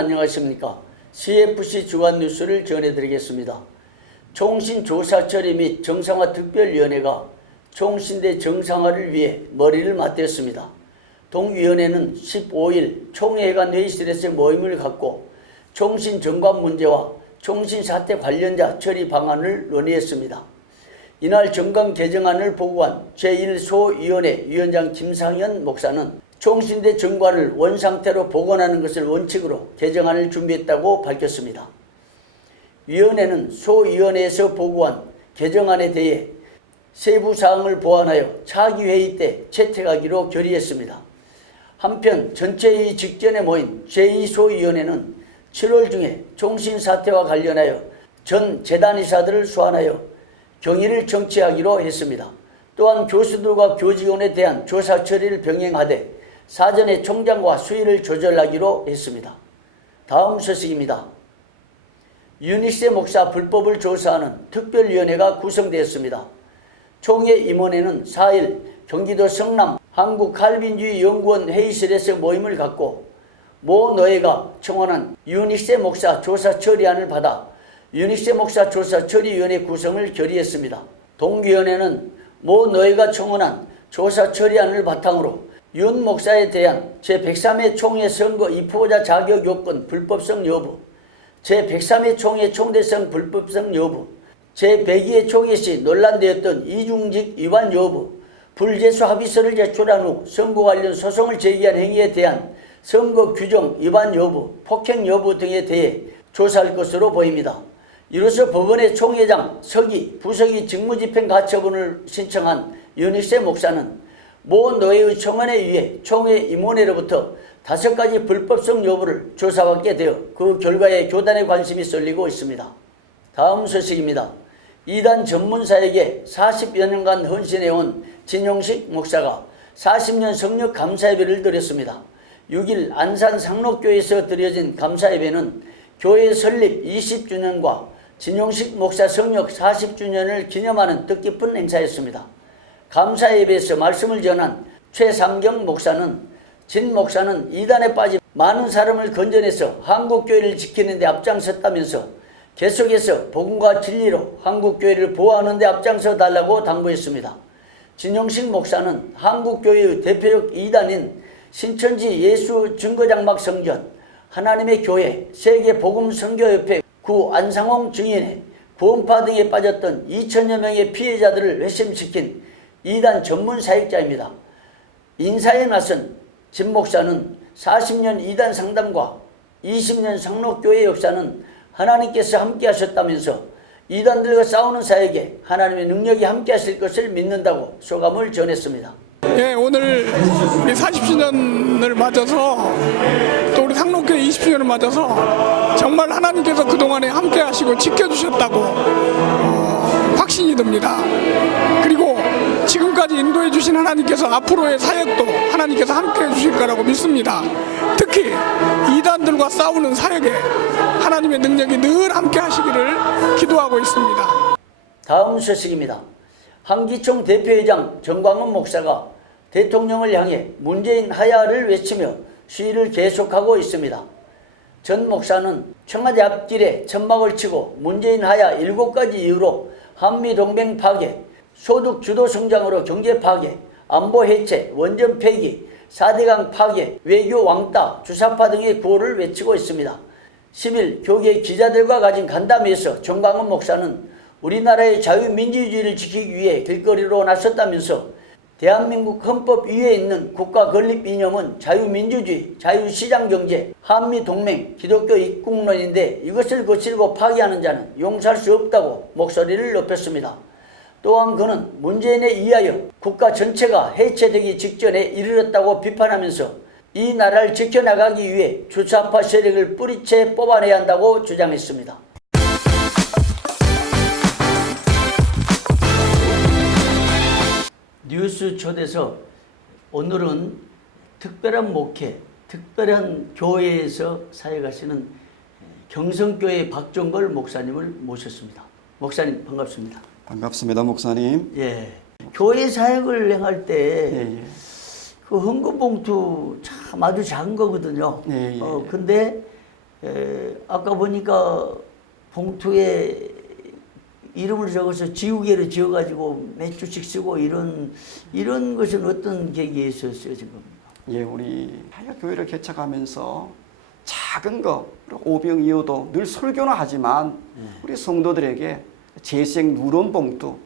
안녕하십니까. CFC 주간 뉴스를 전해드리겠습니다. 총신조사처리 및 정상화 특별위원회가 총신대 정상화를 위해 머리를 맞댔습니다. 동위원회는 15일 총회관 회의실에서 모임을 갖고 총신 정관 문제와 총신 사태 관련자 처리 방안을 논의했습니다. 이날 정관 개정안을 보고한 제1소위원회 위원장 김상현 목사는 총신대 정관을 원상태로 복원하는 것을 원칙으로 개정안을 준비했다고 밝혔습니다. 위원회는 소위원회에서 보고한 개정안에 대해 세부 사항을 보완하여 차기 회의 때 채택하기로 결의했습니다. 한편 전체 회의 직전에 모인 제2소위원회는 7월 중에 총신 사태와 관련하여 전 재단이사들을 소환하여 경위를 청취하기로 했습니다. 또한 교수들과 교직원에 대한 조사 처리를 병행하되 사전에 총장과 수위를 조절하기로 했습니다. 다음 소식입니다. 윤익세 목사 불법을 조사하는 특별위원회가 구성되었습니다. 총회 임원회는 4일 경기도 성남 한국칼빈주의연구원 회의실에서 모임을 갖고 모 노예가 청원한 윤익세 목사 조사 처리안을 받아 윤익세 목사 조사 처리위원회 구성을 결의했습니다. 동위원회는 모 노예가 청원한 조사 처리안을 바탕으로 윤 목사에 대한 제103회 총회 선거 입후보자 자격 요건 불법성 여부, 제103회 총회 총대성 불법성 여부, 제102회 총회 시 논란되었던 이중직 위반 여부, 불재수 합의서를 제출한 후 선거 관련 소송을 제기한 행위에 대한 선거 규정 위반 여부, 폭행 여부 등에 대해 조사할 것으로 보입니다. 이로써 법원의 총회장, 서기, 부서기 직무집행 가처분을 신청한 윤익세 목사는 모 노예의 청원에 의해 총회 임원회로부터 5가지 불법성 여부를 조사받게 되어 그 결과에 교단의 관심이 쏠리고 있습니다. 다음 소식입니다. 이단 전문사에게 40여 년간 헌신해온 진용식 목사가 40년 성역 감사예배를 드렸습니다. 6일 안산 상록교회에서 드려진 감사예배는 교회 설립 20주년과 진용식 목사 성역 40주년을 기념하는 뜻깊은 행사였습니다. 감사예배에서 말씀을 전한 최상경 목사는 진 목사는 이단에 빠진 많은 사람을 건져내서 한국교회를 지키는 데 앞장섰다면서 계속해서 복음과 진리로 한국교회를 보호하는 데 앞장서 달라고 당부했습니다. 진용식 목사는 한국교회의 대표적 이단인 신천지 예수 증거장막 성전, 하나님의 교회, 세계복음선교협회 구 안상홍 증인회, 구원파 등에 빠졌던 2천여 명의 피해자들을 회심시킨 이단 전문 사역자입니다. 인사에 나선 진 목사는 40년 이단 상담과 20년 상록교회 역사는 하나님께서 함께 하셨다면서 이단들과 싸우는 사역에 하나님의 능력이 함께 하실 것을 믿는다고 소감을 전했습니다. 예, 오늘 우리 40주년을 맞아서 또 우리 상록교회 20주년을 맞아서 정말 하나님께서 그동안에 함께 하시고 지켜주셨다고 확신이 듭니다. 그리고 지금까지 인도해 주신 하나님께서 앞으로의 사역도 하나님께서 함께 해주실 거라고 믿습니다. 특히 이단들과 싸우는 사역에 하나님의 능력이 늘 함께 하시기를 기도하고 있습니다. 다음 소식입니다. 한기총 대표회장 정광훈 목사가 대통령을 향해 문재인 하야를 외치며 시위를 계속하고 있습니다. 전 목사는 청와대 앞길에 천막을 치고 문재인 하야 7가지 이유로 한미동맹 파괴, 소득 주도 성장으로 경제 파괴, 안보 해체, 원전 폐기, 4대강 파괴, 외교 왕따, 주사파 등의 구호를 외치고 있습니다. 10일 교계 기자들과 가진 간담회에서 정광훈 목사는 우리나라의 자유민주주의를 지키기 위해 길거리로 나섰다면서 대한민국 헌법 위에 있는 국가 건립 이념은 자유민주주의, 자유시장경제, 한미동맹, 기독교 입국론인데 이것을 거칠고 파괴하는 자는 용서할 수 없다고 목소리를 높였습니다. 또한 그는 문재인에 의하여 국가 전체가 해체되기 직전에 이르렀다고 비판하면서 이 나라를 지켜나가기 위해 주사파 세력을 뿌리채 뽑아내야 한다고 주장했습니다. 뉴스 초대서 오늘은 특별한 목회, 특별한 교회에서 사역하시는 경성교회 박종걸 목사님을 모셨습니다. 목사님 반갑습니다. 반갑습니다, 목사님. 예, 교회 사역을 행할 때 예. 그 헌금 봉투 참 아주 작은 거거든요. 예. 근데 아까 보니까 봉투에 이름을 적어서 지우개로 지어가지고 몇 주씩 쓰고 이런 것은 어떤 계기에서 쓰여진 겁니까? 예, 우리 교회를 개척하면서 작은 거, 오병 이어도 늘 설교는 하지만 우리 성도들에게 재생 누런 봉투,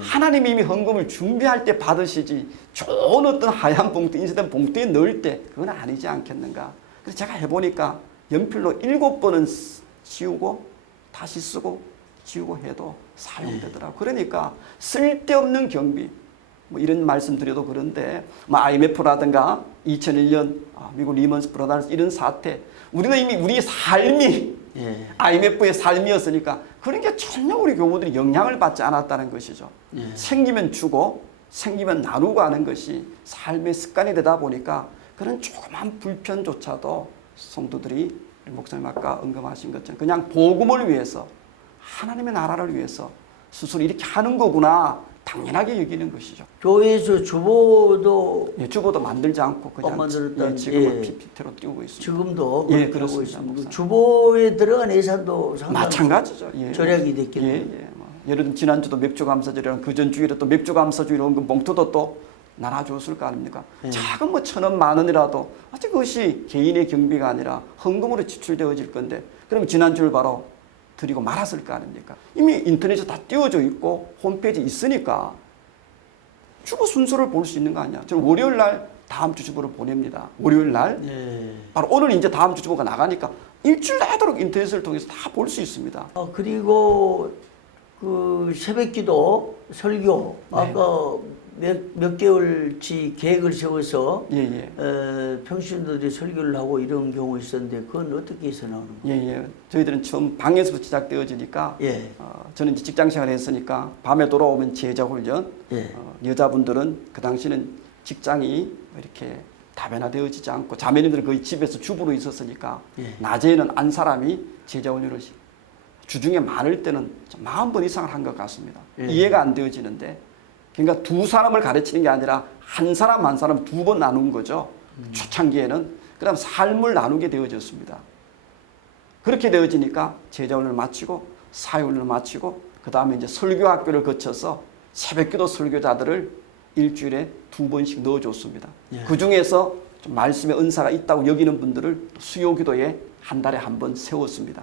하나님이 이미 헌금을 준비할 때 받으시지 좋은 어떤 하얀 봉투, 인쇄된 봉투에 넣을 때 그건 아니지 않겠는가. 그래서 제가 해보니까 연필로 7번은 지우고 다시 쓰고 지우고 해도 사용되더라고. 그러니까 쓸데없는 경비, 뭐 이런 말씀드려도 그런데 뭐 IMF라든가 2001년 미국 리먼스 브라더스 이런 사태, 우리는 이미 우리의 삶이 IMF의 삶이었으니까 그런 게 전혀 우리 교우들이 영향을 받지 않았다는 것이죠. 생기면 주고 생기면 나누고 하는 것이 삶의 습관이 되다 보니까 그런 조그만 불편조차도 성도들이 우리 목사님 아까 언급하신 것처럼 그냥 복음을 위해서 하나님의 나라를 위해서 스스로 이렇게 하는 거구나 당연하게 여기는 것이죠. 교회에서 주보도 주보도 만들지 않고 그냥 만들었다는, 지금은 PPT로 띄우고 있습니다. 지금도 예, 그렇게 하고 그렇습니다, 있습니다. 목사님. 주보에 들어간 예산도 상당히 마찬가지죠. 절약이 됐겠네요. 예를 들면 지난주도 맥주 감사절이랑 그전 주일에 또 맥주 감사주일 헌금 봉투도 또 나눠줬을 거 아닙니까? 작은 뭐 1,000원, 10,000원이라도 아직 그것이 개인의 경비가 아니라 헌금으로 지출되어질 건데 그럼 지난주를 바로 드리고 말았을 거 아닙니까? 이미 인터넷에 다 띄워져 있고 홈페이지 있으니까 주보 순서를 볼 수 있는 거 아니야? 저는 월요일 날 다음 주 주보를 보냅니다. 월요일 날 바로 오늘 이제 다음 주 주보가 나가니까 일주일 내도록 인터넷을 통해서 다 볼 수 있습니다. 그리고 그 새벽기도 설교 아까 몇 개월치 계획을 세워서 평신도들이 설교를 하고 이런 경우 있었는데 그건 어떻게 해서 나오는 거예요? 저희들은 처음 방에서부터 시작되어지니까 저는 이제 직장 생활을 했으니까 밤에 돌아오면 제자 훈련 여자분들은 그 당시는 직장이 이렇게 다변화되어지지 않고 자매님들은 거의 집에서 주부로 있었으니까 낮에는 안 사람이 제자 훈련을 주중에 많을 때는 40번 이상을 한 것 같습니다. 이해가 안 되어지는데 그러니까 두 사람을 가르치는 게 아니라 한 사람 한 사람 2번 나눈 거죠. 초창기에는. 그다음 삶을 나누게 되어졌습니다. 그렇게 되어지니까 제자훈련을 마치고 사회훈련을 마치고 그 다음에 이제 설교학교를 거쳐서 새벽기도 설교자들을 일주일에 2번씩 넣어줬습니다. 그 중에서 좀 말씀의 은사가 있다고 여기는 분들을 수요기도에 한 달에 한 번 세웠습니다.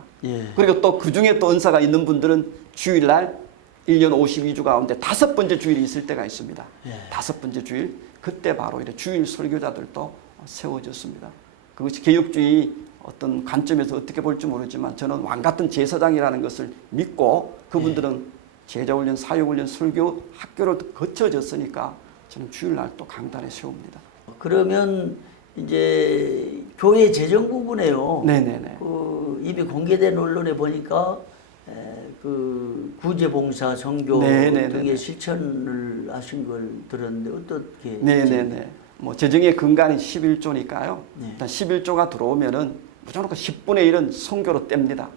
그리고 또 그 중에 또 은사가 있는 분들은 주일날 1년 52주 가운데 5번째 주일이 있을 때가 있습니다. 5번째 주일, 그때 바로 이렇게 주일 설교자들도 세워졌습니다. 그것이 개혁주의 어떤 관점에서 어떻게 볼지 모르지만 저는 왕같은 제사장이라는 것을 믿고 그분들은 제자훈련, 사역훈련, 설교 학교를 거쳐졌으니까 저는 주일날 또 강단에 세웁니다. 그러면 이제 교회 재정 부분에요. 네네네. 그 이미 공개된 언론에 보니까 그 구제봉사 선교 등의 실천을 하신 걸 들었는데 어떻게? 네네네. 뭐 재정의 근간이 11조니까요. 일단 11조가 들어오면은 무조건 10분의 1은 선교로 뗍니다.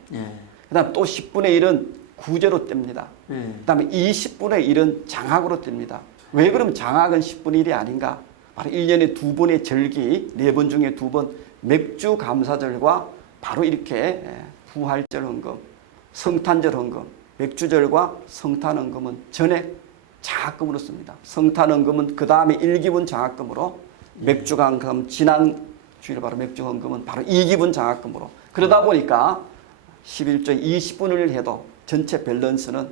그다음 또 10분의 1은 구제로 뗍니다. 그다음에 20분의 1은 장학으로 뗍니다. 왜 그럼 장학은 10분의 1이 아닌가? 바로 1년에 2번의 절기, 4번 중에 2번 맥주 감사절과 바로 이렇게 부활절 헌금, 성탄절 헌금, 맥주절과 성탄 헌금은 전액 장학금으로 씁니다. 성탄 헌금은 그 다음에 1기분 장학금으로, 맥주 감금 지난 주일 바로 맥주 헌금은 바로 2기분 장학금으로. 그러다 보니까 11조에 20분을 해도 전체 밸런스는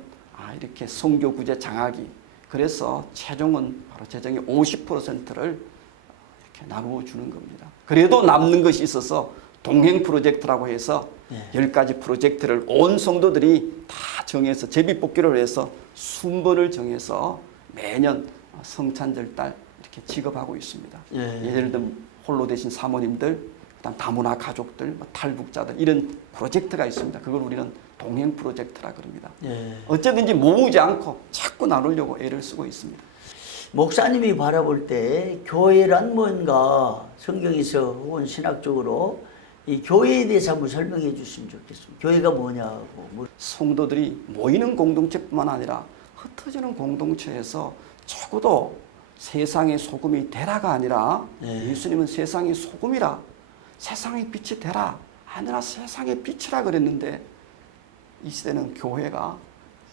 이렇게 선교 구제 장학이, 그래서 최종은 바로 재정의 50%를 이렇게 나누어 주는 겁니다. 그래도 남는 것이 있어서 동행 프로젝트라고 해서 10가지 프로젝트를 온 성도들이 다 정해서 제비뽑기를 해서 순번을 정해서 매년 성찬절 달 이렇게 지급하고 있습니다. 예를 들면 홀로 되신 사모님들, 그다음 다문화 가족들, 탈북자들 이런 프로젝트가 있습니다. 그걸 우리는 동행 프로젝트라 그럽니다. 어쨌든지 모으지 않고 자꾸 나누려고 애를 쓰고 있습니다. 목사님이 바라볼 때 교회란 뭔가 성경에서 혹은 신학적으로 이 교회에 대해서 한번 설명해 주시면 좋겠습니다. 교회가 뭐냐고. 성도들이 모이는 공동체뿐만 아니라 흩어지는 공동체에서 적어도 세상의 소금이 되라가 아니라 예수님은 세상의 소금이라 세상의 빛이 되라. 하늘아 세상의 빛이라 그랬는데 이 시대는 교회가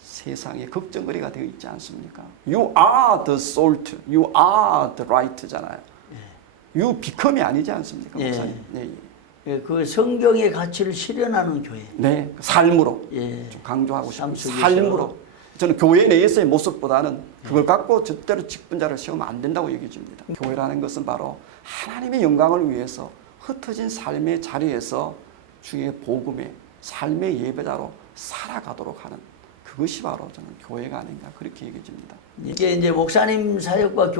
세상의 걱정거리가 되어 있지 않습니까? You are the salt, you are the light잖아요. You become이 아니지 않습니까, 목사님? 네. 예, 그 성경의 가치를 실현하는 교회. 네, 삶으로 예. 좀 강조하고 삶 싶습니다. 속에서. 삶으로. 저는 교회 내에서의 모습보다는 그걸 갖고 절대로 직분자를 세우면 안 된다고 얘기해줍니다. 교회라는 것은 바로 하나님의 영광을 위해서 흩어진 삶의 자리에서 주의 복음의 삶의 예배자로 살아가도록 하는 그것이 바로 저는 교회가 아닌가 그렇게 얘기해줍니다. 이게 이제 목사님 사역과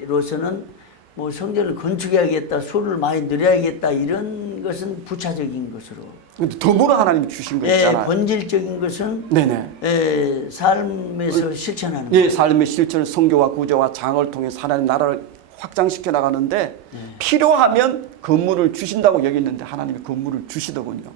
교회로서는 뭐 성전을 건축해야겠다, 수를 많이 늘려야겠다 이런 것은 부차적인 것으로. 근데 더불어 하나님이 주신 거 있잖아요. 본질적인 것은 네네. 삶에서 실천하는 예, 삶의 실천을 성교와 구제와 장을 통해서 하나님 나라를 확장시켜 나가는데 필요하면 건물을 주신다고 여겼는데 하나님이 건물을 주시더군요.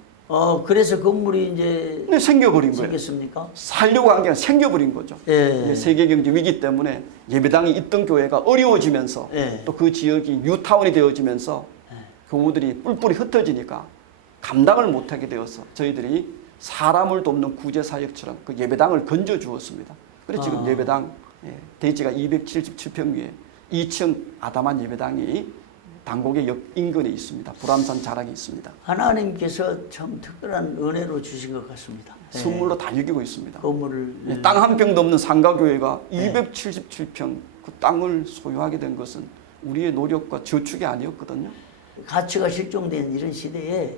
그래서 건물이 이제 근데 생겨버린 거예요. 생겼습니까? 살려고 한 게 아니라 생겨버린 거죠. 예. 세계 경제 위기 때문에 예배당이 있던 교회가 어려워지면서 예. 또 그 지역이 뉴타운이 되어지면서 교우들이 뿔뿔이 흩어지니까 감당을 못하게 되어서 저희들이 사람을 돕는 구제 사역처럼 그 예배당을 건져 주었습니다. 그래서 지금 예배당 대지가 277평 2층 아담한 예배당이 당곡의 옆 인근에 있습니다. 불암산 자락이 있습니다. 하나님께서 참 특별한 은혜로 주신 것 같습니다. 선물로 다 여기고 있습니다. 건물을 땅 한 평도 없는 상가교회가 277평 그 땅을 소유하게 된 것은 우리의 노력과 저축이 아니었거든요. 가치가 실종된 이런 시대에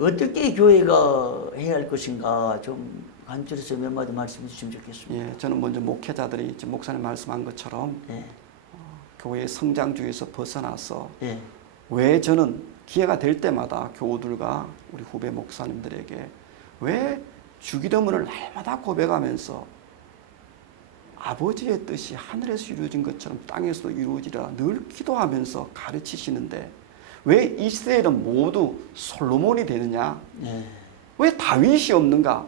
어떻게 교회가 해야 할 것인가 좀 간추려서 몇 마디 말씀해 주시면 좋겠습니다. 예, 저는 먼저 목회자들이 지금 목사님 말씀한 것처럼 예. 교회의 성장주의에서 벗어나서 예. 왜 저는 기회가 될 때마다 교우들과 우리 후배 목사님들에게 왜 주기도문을 날마다 고백하면서 아버지의 뜻이 하늘에서 이루어진 것처럼 땅에서도 이루어지리라 늘 기도하면서 가르치시는데 왜 이 시대에는 모두 솔로몬이 되느냐? 예. 왜 다윗이 없는가?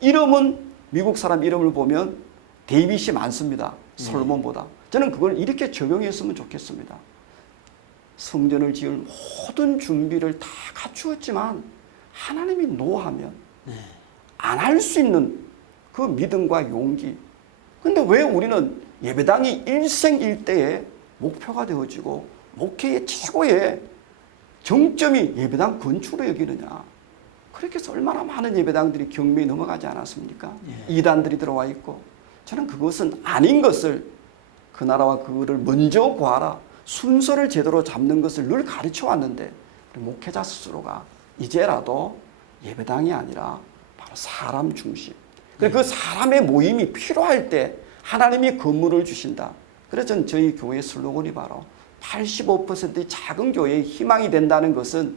이름은 미국 사람 이름을 보면 데이빗이 많습니다. 솔로몬보다. 저는 그걸 이렇게 적용했으면 좋겠습니다. 성전을 지을 모든 준비를 다 갖추었지만 하나님이 노하면 안 할 수 있는 그 믿음과 용기. 근데 왜 우리는 예배당이 일생일대의 목표가 되어지고 목회의 최고의 정점이 예배당 건축으로 여기느냐. 그렇게 해서 얼마나 많은 예배당들이 경매에 넘어가지 않았습니까? 이단들이 들어와 있고. 저는 그것은 아닌 것을 그 나라와 그를 먼저 구하라. 순서를 제대로 잡는 것을 늘 가르쳐 왔는데 목회자 스스로가 이제라도 예배당이 아니라 바로 사람 중심. 그 사람의 모임이 필요할 때 하나님이 건물을 주신다. 그래서 저는 저희 교회의 슬로건이 바로 85%의 작은 교회의 희망이 된다는 것은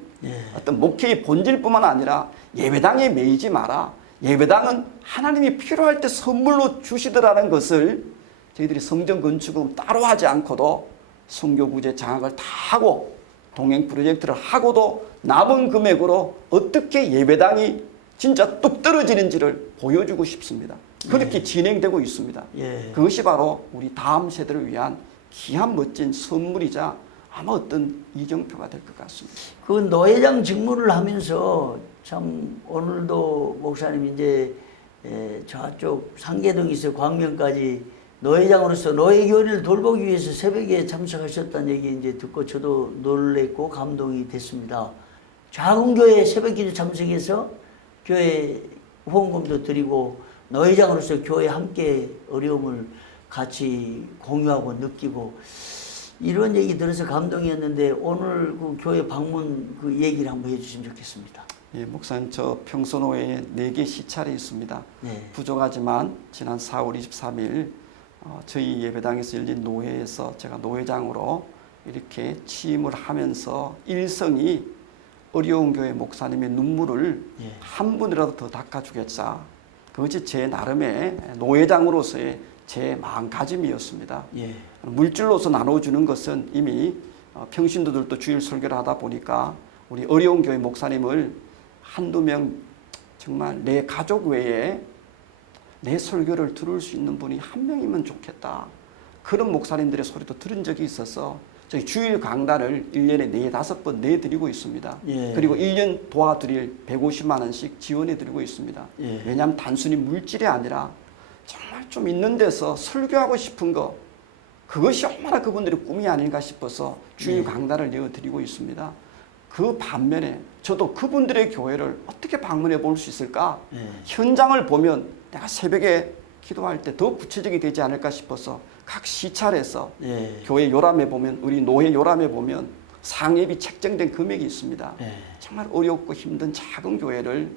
어떤 목회의 본질뿐만 아니라 예배당에 매이지 마라. 예배당은 하나님이 필요할 때 선물로 주시더라는 것을 저희들이 성전 건축은 따로 하지 않고도 성교구제 장학을 다 하고 동행 프로젝트를 하고도 남은 금액으로 어떻게 예배당이 진짜 뚝 떨어지는지를 보여주고 싶습니다. 그렇게 진행되고 있습니다. 그것이 바로 우리 다음 세대를 위한 귀한 멋진 선물이자 아마 어떤 이정표가 될 것 같습니다. 그 노회장 직무를 하면서 참 오늘도 목사님 이제 저쪽 상계동에서 광명까지 노회장으로서 노회교회를 돌보기 위해서 새벽에 참석하셨다는 얘기 이제 듣고 저도 놀랬고 감동이 됐습니다. 작은 교회 새벽기도 참석해서 교회 후원금도 드리고 노회장으로서 교회 함께 어려움을 같이 공유하고 느끼고 이런 얘기 들어서 감동이었는데 오늘 그 교회 방문 그 얘기를 한번 해주시면 좋겠습니다. 예, 목사님 저 평소노회에 4개 시찰이 있습니다. 부족하지만 지난 4월 23일 저희 예배당에서 열린 노회에서 제가 노회장으로 이렇게 취임을 하면서 일성이 어려운 교회 목사님의 눈물을 한 분이라도 더 닦아주겠자. 그것이 제 나름의 노회장으로서의 제 마음가짐이었습니다. 물질로서 나눠주는 것은 이미 평신도들도 주일 설교를 하다 보니까 우리 어려운 교회 목사님을 한두 명 정말 내 가족 외에 내 설교를 들을 수 있는 분이 한 명이면 좋겠다. 그런 목사님들의 소리도 들은 적이 있어서 저희 주일 강단을 1년에 4-5번 내드리고 있습니다. 예. 그리고 1년 도와드릴 150만 원씩 지원해드리고 있습니다. 예. 왜냐하면 단순히 물질이 아니라 정말 좀 있는 데서 설교하고 싶은 거, 그것이 얼마나 그분들의 꿈이 아닌가 싶어서 주일 강단을 내어드리고 있습니다. 그 반면에 저도 그분들의 교회를 어떻게 방문해 볼 수 있을까? 현장을 보면 내가 새벽에 기도할 때 더 구체적이 되지 않을까 싶어서 각 시찰에서 교회 요람에 보면, 우리 노회 요람에 보면 상예비 책정된 금액이 있습니다. 정말 어렵고 힘든 작은 교회를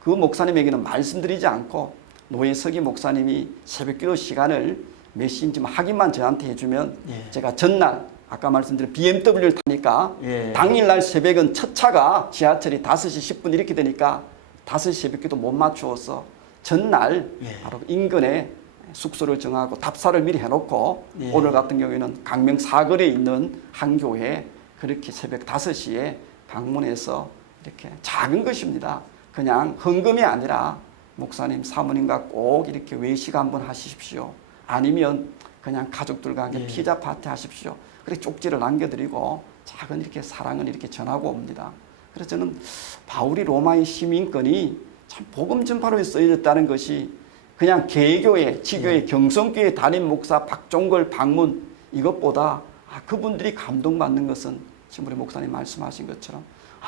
그 목사님에게는 말씀드리지 않고 노회 서기 목사님이 새벽기도 시간을 몇 시인지 확인만 저한테 해주면 제가 전날 아까 말씀드린 BMW를 타니까 당일날 새벽은 첫 차가 지하철이 5시 10분 이렇게 되니까 5시 새벽기도 못 맞추어서 전날 바로 인근에 숙소를 정하고 답사를 미리 해놓고 오늘 같은 경우에는 강명 사거리에 있는 한 교회 그렇게 새벽 5시에 방문해서 이렇게 작은 것입니다. 그냥 헌금이 아니라 목사님 사모님과 꼭 이렇게 외식 한번 하십시오. 아니면 그냥 가족들과 함께 피자 파티 하십시오. 그렇게 쪽지를 남겨드리고 작은 이렇게 사랑을 이렇게 전하고 옵니다. 그래서 저는 바울이 로마의 시민권이 참 복음 전파로에 쓰여졌다는 것이 그냥 개교회, 지교회, 경성교회 담임 목사 박종걸 방문 이것보다 그분들이 감동받는 것은 지금 우리 목사님 말씀하신 것처럼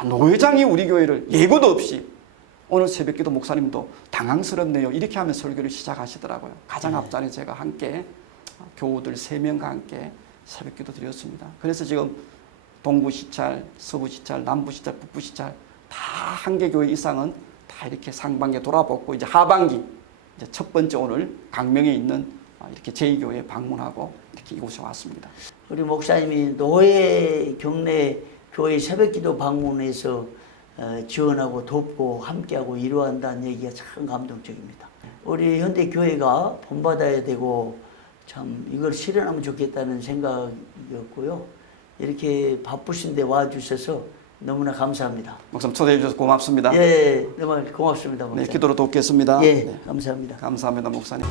노회장이 우리 교회를 예고도 없이 오늘 새벽기도 목사님도 당황스럽네요. 이렇게 하면 설교를 시작하시더라고요. 가장 앞자리에 제가 함께 교우들 3명과 함께 새벽기도 드렸습니다. 그래서 지금 동부시찰, 서부시찰, 남부시찰, 북부시찰 다 한 개 교회 이상은 다 이렇게 상반기에 돌아보고 이제 하반기 이제 첫 번째 오늘 강명에 있는 이렇게 제2교회 방문하고 이렇게 이곳에 왔습니다. 우리 목사님이 노예 경내 교회 새벽기도 방문해서 지원하고 돕고 함께하고 이루어한다는 얘기가 참 감동적입니다. 우리 현대 교회가 본받아야 되고 참 이걸 실현하면 좋겠다는 생각이었고요. 이렇게 바쁘신데 와주셔서 너무나 감사합니다. 목사님 초대해 주셔서 고맙습니다. 예, 정말 고맙습니다. 목사님. 네, 기도로 돕겠습니다. 예, 네. 감사합니다. 감사합니다, 목사님.